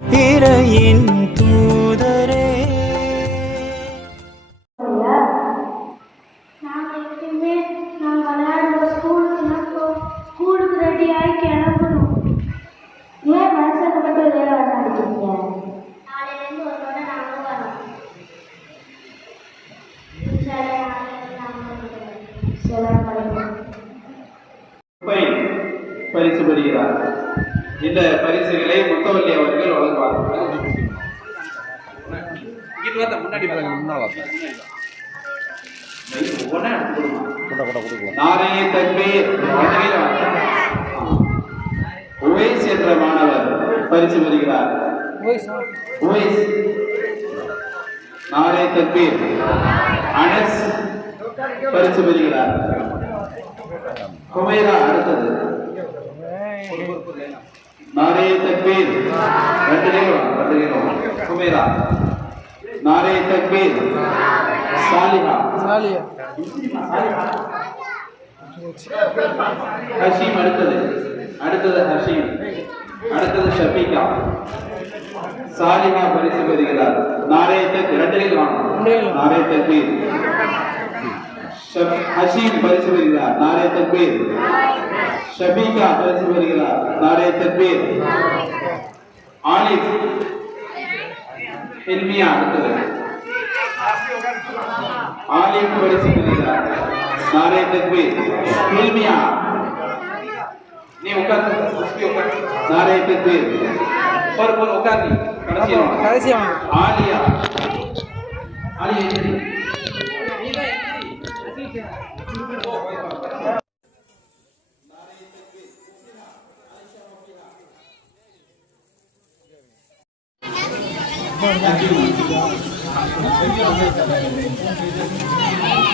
இறையின் தூதரே. ஸ்கூலுக்கு ரெடி ஆகி கிளம்பணும். ஏன் வயசுக்கு மட்டும் வேலை நடக்கிறீங்க? நாளையிலேருந்து ஒரு முறை நாங்களும் வரோம். பரிசு பெறுகிறார். இந்த பரிசுகளை முத்தவல்லி அவர்கள் வழங்குவார்கள். நாரையை தக்பீர் உவைஸ் என்ற மாணவர் பரிசு பெறுகிறார். உவைஸ். நாரை தக்பீர் அனஸ் பரிசு பெறுகிறார். குமைரா அடுத்தது. நாரே தக்பீர் குமைரா. நாரே தக்பீர் சாலிஹா. ஹஷீம் அடுத்தது ஹஷீம். அடுத்தது ஷபீகா. சாலிஹா பரிசு பெறுகிறார். நாரே தக்பீர் நாரே தக்பீர். ஹஷீம் பரிசு பெறுகிறார். நாரே தக்பீர். ஷபீகா பரிசு பெறுகிறார். நாரே தக்பீர். ஆலிஃப் இல்மியா அடுத்தது. ஆலிஃப் பரிசு பெறுகிறார். நாரே தக்பீர். இல்மியா நீ உட்கார்ந்து நாரே தக்பீர். ஒரு உட்கார்ந்து கடைசியா ஆலியா.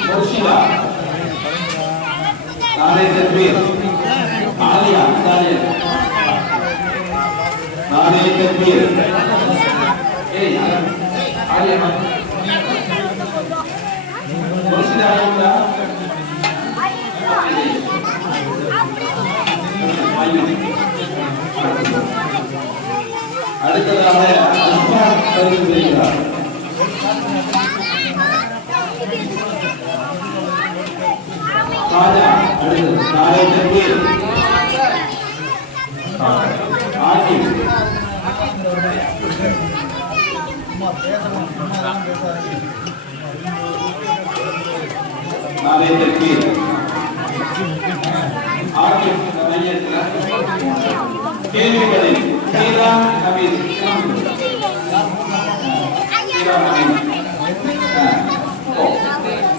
मुर्शिदा नारे तकबीर आलिया नारे तकबीर आलिया मुर्शिदा அடுத்ததாக அஸ்மாத் பரிசு பெறுகிறார். சாஜா அடுத்தது. நாரே தக்பீர் ஆகிப். நாரே தக்பீர் ஆகிப். கேள்விகளில் சீரான் ஹமீத்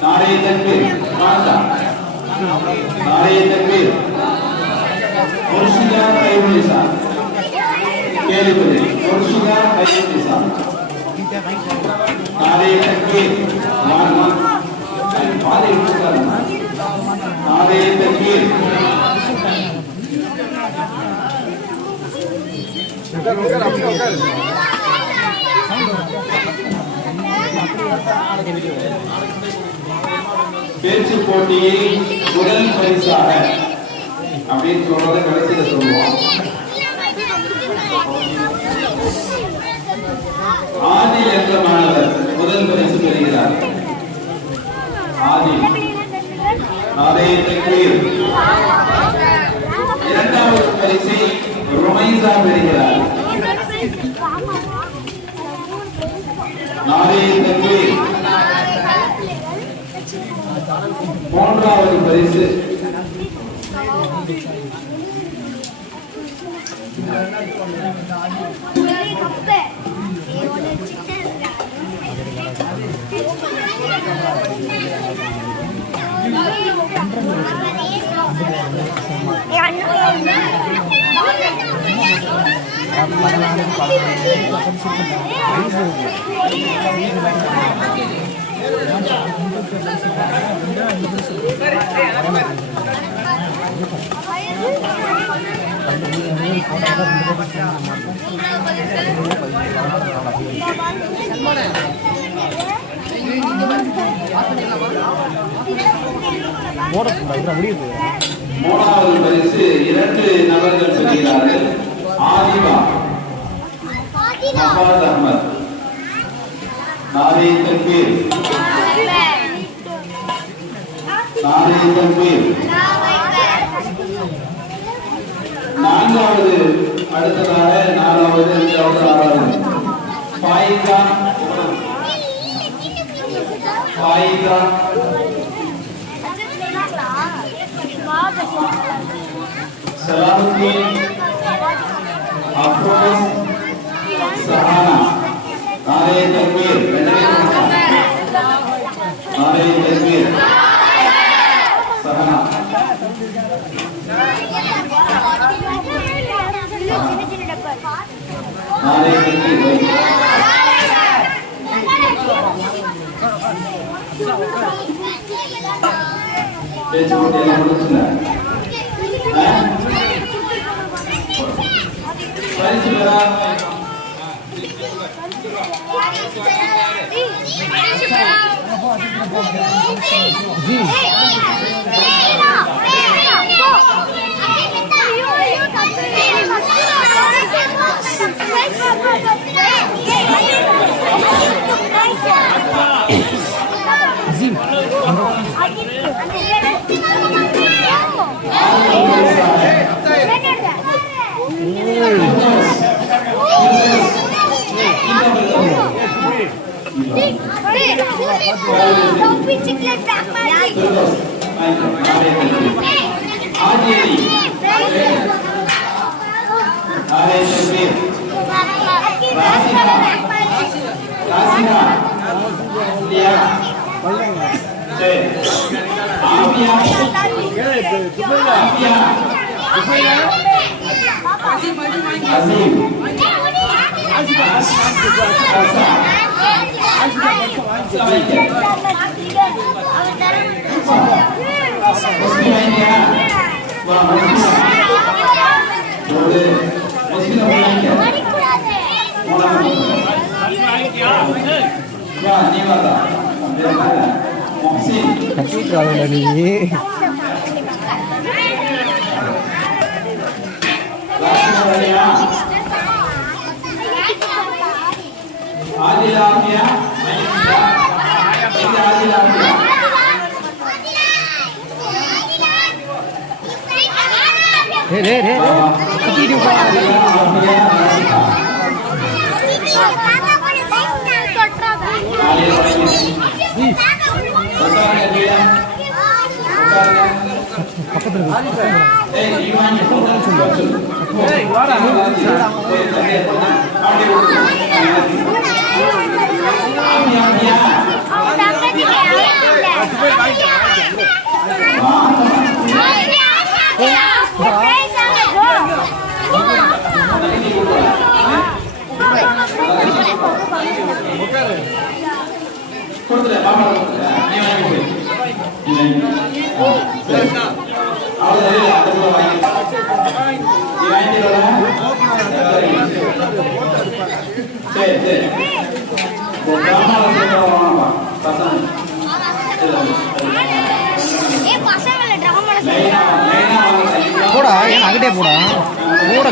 நாரே தக்பீர் மாதா. நாரே தக்பீர் முர்ஷிதா கைவுனிசா. கேள்விகளில் முர்ஷிதா கைவுனிசா. நாரே தக்பீர் மாதா. நாரே தக்பீர் பேச்சு போட்டியில் முதல் பரிசாக அப்படின்னு சொல்றத கடைசியில சொல்லுவோம். ஆதில் என்ற மாணவர் முதல் பரிசு பெறுகிறார். ஆதில் நாரே தக்பீர். இரண்டாவது பரிசை ருமைசா பெறுகிறார். நாரே தக்பீர். மூன்றாவது பரிசு மூணாவது பரிசு 2 நபர்கள் பெறுகிறார்கள். ஆதிபா மஃபாத் அஹ்மத். நாரே தக்பீர். நாரே தக்பீர். நான்காவது, அடுத்ததாக நாலாவது, அஞ்சாவது, ஆறாவது. ஃபாயிகா. ஃபாயிகா. சலாமுத்தீன். அஃப்ரோஸ். சஹானா. நாரே தக்பீர். நாரே தக்பீர். சஹானா. நாரே தக்பீர். பேச்சு போட்டு எல்லாம் முடிச்சுங்க. பரிசு பெறாமல் போடா ஏன் அங்கிட்டே போடா போட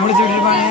முடிச்சு விட்டுருப்பாங்க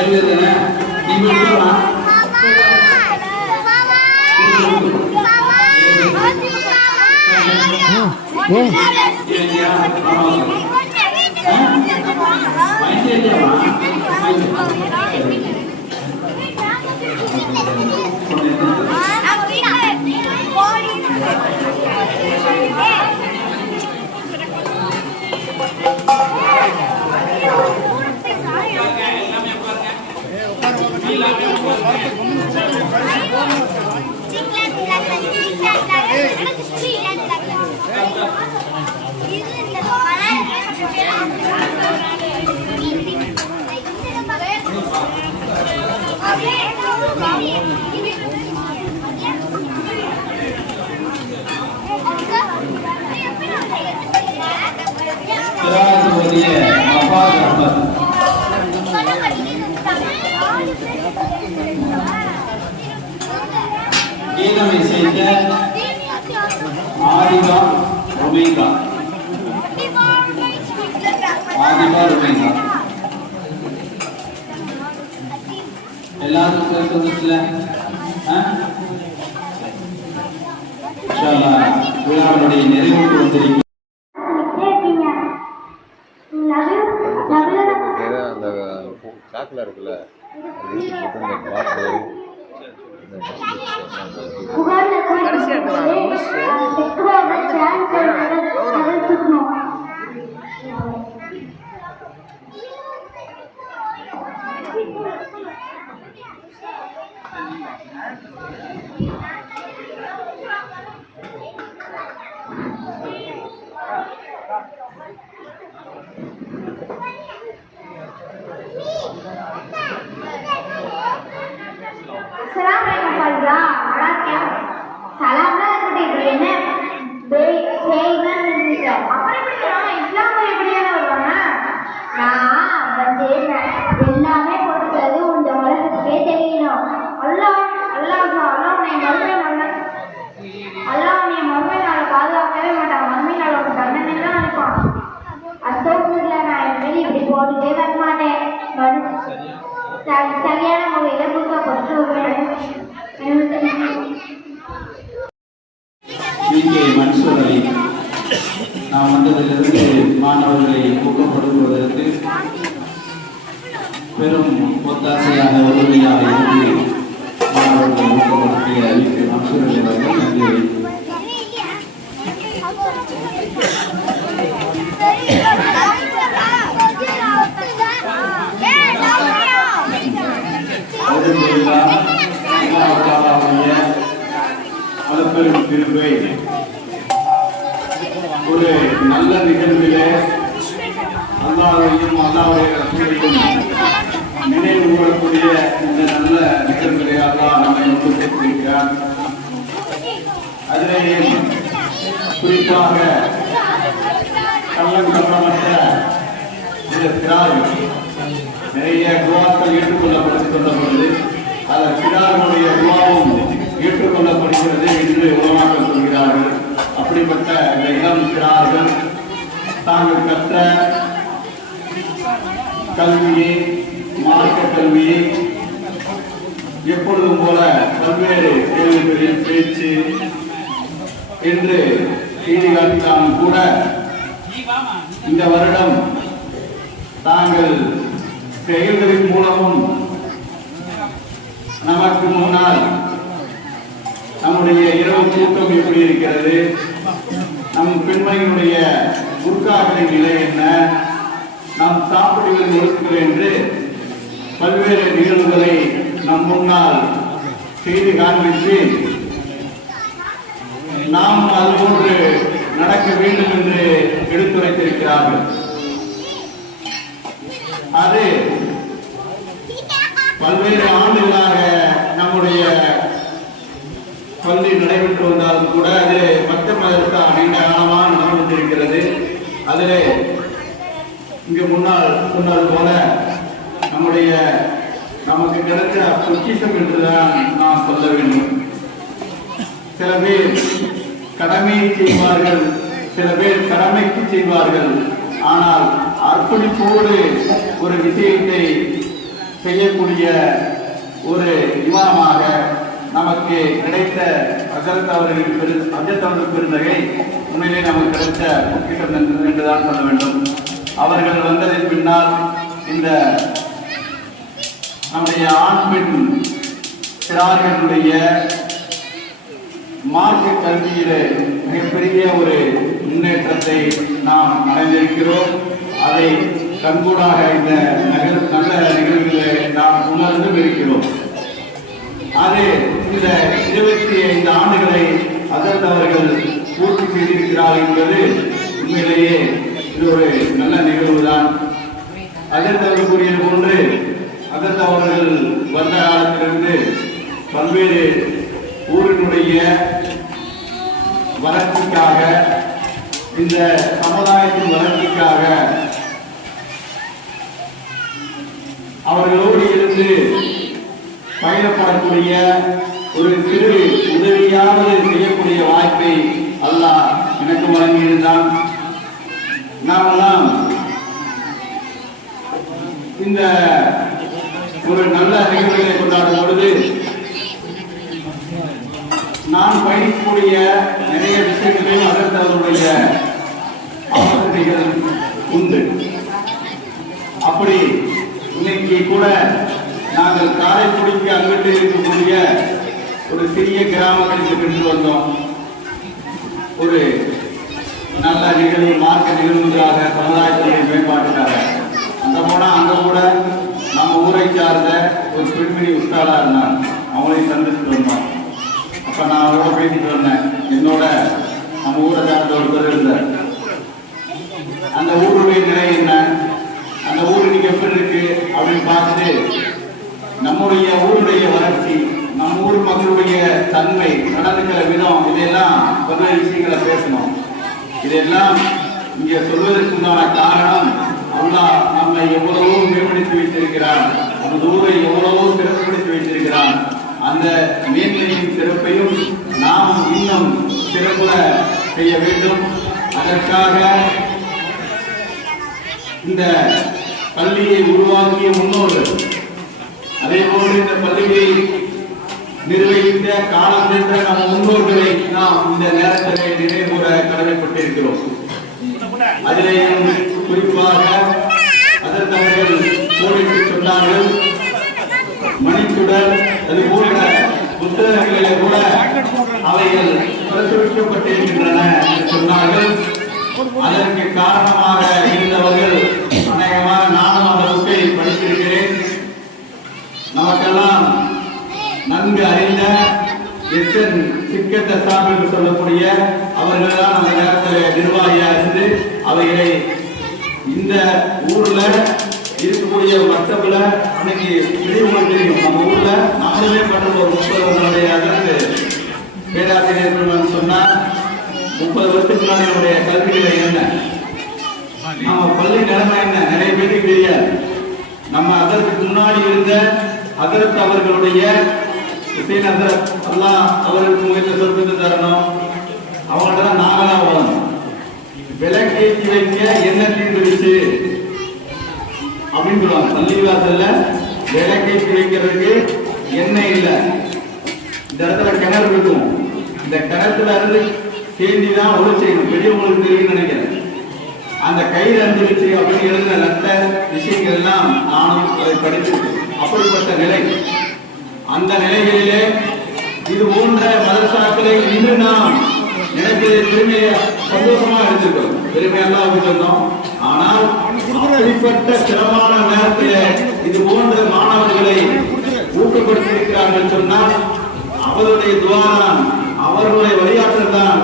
எழுதுறேன் நீ போடுறா கீதம் இசைத்த ஆதிபா ஒமேகா எல்லாரும் சேர்ந்ததுல விழாவுடைய நிறைவுக்கு வந்திருக்கிறோம். அந்த சாக்கில் இருக்குல்ல எல்லாமே கொடுத்தது இந்த உலகத்துக்கே தெரியணும். அல்லாஹ் நீ மறுமை நாளை பாதுகாக்கவே மாட்டான். மறுமை நாள் ஒரு தண்டனை தான் இருப்பான். அசோகத்துல நான் இனிமேல் இப்படி போட்டுட்டே வர மாட்டேன். சரியான முறையில கொடுக்கப்பட்டு மன்சூர் அலி நாம் வந்ததிலிருந்து மாணவர்களை ஊக்கப்படுத்துவதற்கு பெரும் ஒத்தாசையாக உதவியாக இருந்து மாணவர்களை ஊக்கப்படுத்திய மன்சூர் அலி அவர்கள் நன்றி. ஒரு நல்ல நிகழ்விலே அல்லாஹ்வையும் அல்லாஹ்வுடைய ரசூலையும் நினைவு கூறக்கூடிய இந்த நல்ல நிகழ்விலே அல்லாஹ் நம்மை ஒப்புக்கொண்டிருக்கிறார். அதிலே குறிப்பாக கள்ளங்கப்பமற்ற இந்த சிறார்கள் நிறைய துவாக்கள் ஏற்றுக்கொள்ளப்பட்டுக் கொள்ளப்படுது. அதன் சிறார்களுடைய துவாவும் ஏற்றுக்கொள்ளப்படுகிறது என்று உலமாக்கள் சொல்கிறார்கள். அப்படிப்பட்ட இந்த இளம் சிறார்கள் தாங்கள் கற்ற கல்வியை மார்க்க கல்வியை எப்பொழுதும் போல பல்வேறு கேள்விகளில் பேச்சு என்று செய்தி காட்டினாலும் கூட இந்த வருடம் தாங்கள் செயல்களின் மூலமும் நமக்கு முன்னால் நம்முடைய இரவு தூக்கம் எப்படி இருக்கிறது, நம் பெண்மையினுடைய உற்காகளின் நிலை என்ன, நாம் சாப்பிடுவது ஒழுக்குகள் என்று பல்வேறு நிகழ்வுகளை நம் முன்னால் செய்து காண்பித்து நாம் அதுபோன்று நடக்க வேண்டும் என்று எடுத்துரைத்திருக்கிறார்கள். அது பல்வேறு ஆண்டுகளாக நம்முடைய பள்ளி நடைபெற்று வந்தாலும் கூட அதிலே மற்ற மதரசா நீண்ட காலமாக நடந்து கொண்டிருக்கிறது. அதிலே இங்கு முன்னால் சொன்னது போல நம்முடைய நமக்கு கிடைத்த பொக்கிஷம் என்றுதான் நாம் சொல்ல வேண்டும். சில பேர் கடமையை செய்வார்கள், சில பேர் கடமைக்கு செய்வார்கள். ஆனால் அர்ப்பணிப்போடு ஒரு விஷயத்தை செய்யக்கூடிய ஒரு இமாமாக நமக்கு கிடைத்த அஜத் அவர்கள் பெருந்தகை உண்மையிலே நமக்கு கிடைத்த பொக்கிஷம் என்றுதான் சொல்ல வேண்டும். அவர்கள் வந்ததன் பின்னால் இந்த நம்முடைய ஆண் பெண் சிறார்களுடைய மார்க்க கல்வியிலே மிகப்பெரிய ஒரு முன்னேற்றத்தை நாம் அடைந்திருக்கிறோம். அதை கண்கூடாக இந்த நல்ல நிகழ்வுகளை நாம் உணர்ந்தும் இருக்கிறோம். அது இந்த 25 ஆண்டுகளை அதற்கு அவர்கள் பூர்த்தி செய்திருக்கிறார் என்பது உண்மையிலேயே இது ஒரு நல்ல நிகழ்வுதான். அதற்கு அவர்கள் கூறியது போன்று அதற்கு அவர்கள் வந்த காலத்திலிருந்து பல்வேறு ஊரினுடைய வளர்ச்சிக்காக, இந்த சமுதாயத்தின் வளர்ச்சிக்காக அவர்களோடு இருந்து பயணப்படக்கூடிய ஒரு சிறு உதவியாவது செய்யக்கூடிய வாய்ப்பை அல்லாஹ் எனக்கு வழங்கியிருந்தான். நாமெல்லாம் இந்த ஒரு நல்ல நிகழ்வுகளை கொண்டாடும் பொழுது நான் பயணிக்கக்கூடிய நிறைய விஷயங்களையும் அதற்கு அவருடைய ஆலோசனைகள் உண்டு. அப்படி இன்னைக்கு கூட நாங்கள் காரைக்குடிக்கு அங்கிட்டு இருக்கக்கூடிய ஒரு சிறிய கிராமங்களுக்கு சென்று வந்தோம். ஒரு நல்ல நிகழ்வு, மார்க்க நிகழ்வுகளாக, சமுதாயத்துடைய மேம்பாட்டுக்காக அங்க போனா அங்க கூட நம்ம ஊரை சார்ந்த ஒரு பெண்மணி உஸ்தாதா இருந்தாங்க. அவங்களையும் சந்திச்சுட்டு வந்தோம். அப்ப நான் அவரோட பேசிட்டு வந்தேன். என்னோட நம்ம ஊரை சார்ந்த ஒரு பேர் இருந்தார். அந்த ஊருடைய நிலை என்ன, அந்த ஊர் இன்னைக்கு எப்படி இருக்கு அப்படின்னு பார்த்துட்டு நம்முடைய ஊருடைய வளர்ச்சி, நம்ம ஊர் மக்களுடைய தன்மை, நடந்துக்கிற விதம், இதெல்லாம் பல்வேறு விஷயங்களை பேசணும். இதெல்லாம் இங்க சொல்வதற்குண்டான காரணம் அல்லாஹ் நம்மை எவ்வளவோ மேம்படுத்தி வைத்திருக்கிறான், அந்த ஊரை எவ்வளவோ சிறப்புப்படுத்தி வைத்திருக்கிறான். அந்த மேன்மையின் சிறப்பையும் நாம் இன்னும் சிறப்புற செய்ய வேண்டும். அதற்காக இந்த பள்ளியை உருவாக்கிய முன்னோர்கள், அதே போன்று இந்த பள்ளியை நிர்வகித்த காலம் சென்ற நம் முன்னோர்களை நாம் இந்த நேரத்தில் நினைவுகூர கடமைப்பட்டிருக்கிறோம். அதிலேயும் குறிப்பாக அதற்கு அவர்கள் கோடிட்டு சொன்னார்கள், மணிச்சுடர் அது போன்ற புத்தகங்களிலே கூட அவைகள் பிரசுரிக்கப்பட்டிருக்கின்றன என்று சொன்னார்கள். அதற்கு காரணமாக இருந்தவர்கள் அநேகமாக நானும் அந்த புக்கை படித்திருக்கிறேன். நமக்கெல்லாம் நன்கு அறிந்த எஸ்என் சிக்கத்த சாமி என்று சொல்லக்கூடிய அவர்கள் தான் அந்த நேரத்தில் நிர்வாகியாக இருந்து அவைகளை இந்த ஊர்ல இருக்கக்கூடிய மட்டப்புல அன்னைக்கு தெரியும். நம்ம ஊர்ல நாமளுமே பண்ற ஒரு 30 வருடங்களுடைய அதற்கு பேராசிரியர் சொன்னார், 30 வருஷத்துக்கு முன்னாடி நம்முடைய கல்வியில என்ன, நம்ம பள்ளி நிலைமை என்ன நிறைய பேருக்கு தெரியாது. நம்ம அதற்கு முன்னாடி இருந்த அதற்கு அவர்களுடைய அல்லாஹ் அவர்களுக்கு முயற்சி சொல்லிட்டு தரணும். அவங்கள்ட்ட நாங்களா வரணும். விளக்கேற்றி வைக்க என்ன தீர்ந்துடுச்சு அப்படின்னு சொல்லுவாங்க. பள்ளிவாசல்ல விளக்கேற்றி வைக்கிறதுக்கு எண்ணெய் இல்லை. இந்த இடத்துல கிணறு இருக்கும். இந்த கிணத்துல இருந்து தேண்டி தான் ஒளி செய்யணும். பெரியவங்களுக்கு தெரியும் நினைக்கிறேன். அந்த கயிறு அஞ்சிருச்சு அப்படின்னு எழுதின நல்ல விஷயங்கள் எல்லாம் நானும் அதை படித்திருக்கேன். அப்படிப்பட்ட நிலை, அந்த நிலைகளிலே இது போன்ற மதரசாக்களை இன்று நாம் நினைப்பதை பெருமையை சந்தோஷமா எடுத்துக்கிறோம். பெருமையெல்லாம் சொன்னோம். ஆனால் அப்படிப்பட்ட சிரமமான நேரத்தில் இது போன்ற மாணவர்களை ஊக்கப்படுத்தி இருக்கிறார்கள் சொன்னால் அவருடைய துவாரான், அவர்களுடைய வழிகாட்டல் தான்,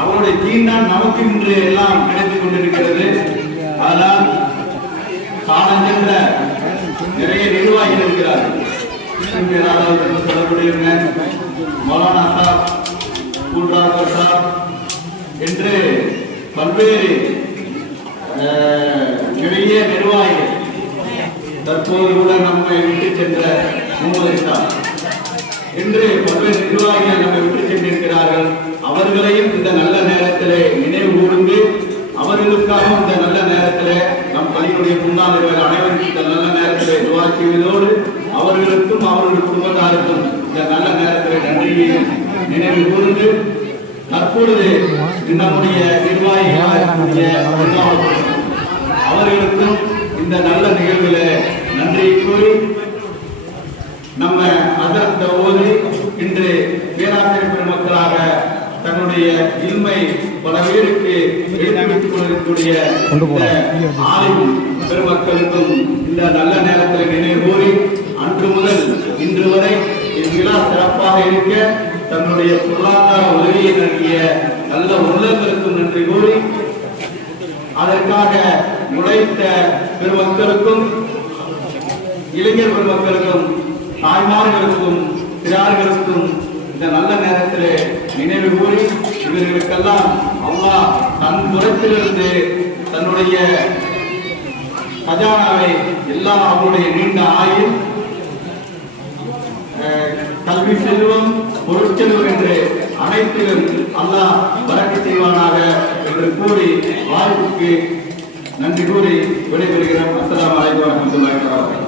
அவருடைய தீண்டான் நமக்கு இன்று எல்லாம் கிடைத்துக் கொண்டிருக்கிறது. அதனால் காலம் சென்ற நிறைய நிர்வாகிகள் இருக்கிறார்கள். சொல்லக்கூடிய மௌலானா சாப், கூட்டாளர் சாப் என்று பல்வேறு நிறைய நிர்வாகிகள், தற்போது கூட நம்மை விட்டு சென்ற முகமது சாப் என்று பல்வேறு நிர்வாகிகள் நம்மை விட்டு சென்றிருக்கிறார்கள். அவர்களையும் இந்த நல்ல நேரத்திலே நினைவு கூர்ந்து அவர்களுக்காகவும் இந்த நல்ல நேரத்திலே நம் பள்ளியுடைய முன்னாள் அனைவருக்கும் இந்த நல்ல நேரத்திலே துவா செய்வதோடு குடும்பத்தாருக்கும் இந்த நல்ல நேரத்தில் நன்றியை நினைவு கூர்ந்து தற்பொழுது நம்முடைய நிர்வாகிகள் அவர்களுக்கும் இந்த நல்ல நிகழ்வுல நன்றியை கூறி நம்ம அதற்கு ஓதி இன்று பேராசிரியர் பெருமக்களாக தன்னுடைய இன்மை பல பேருக்கு எடுத்துக் கொண்டிருக்கக்கூடிய ஆளும் பெருமக்களுக்கும் இந்த நல்ல நேரத்தில் நினைவு கூறி அன்று முதல் இன்று வரை இவ்விழா சிறப்பாக இருக்க தன்னுடைய பொருளாதார உதவியை நல்கிய நல்ல உள்ளங்களுக்கும் நன்றி கூறி அதற்காக உழைத்த பெருமக்களுக்கும் இளைஞர் பெருமக்களுக்கும் தாய்மார்களுக்கும் சிறார்களுக்கும் இந்த நல்ல நேரத்தில் நினைவு கூறி இவர்களுக்கெல்லாம் அல்லாஹ் தன் புறத்திலிருந்து தன்னுடைய கஜானாவை எல்லாம் அவருடைய நீண்ட ஆயுள் கல்வி செல்வம் பொருட்செல்வம் என்று அனைத்திலும் அல்லாஹ் வரக்கு செய்வானாக என்று கூறி வாய்ப்புக்கு நன்றி கூறி விடைபெறுகிறோம். அஸ்ஸலாமு அலைக்கும் வரஹ்மத்துல்லாஹி வபரகாத்துஹு.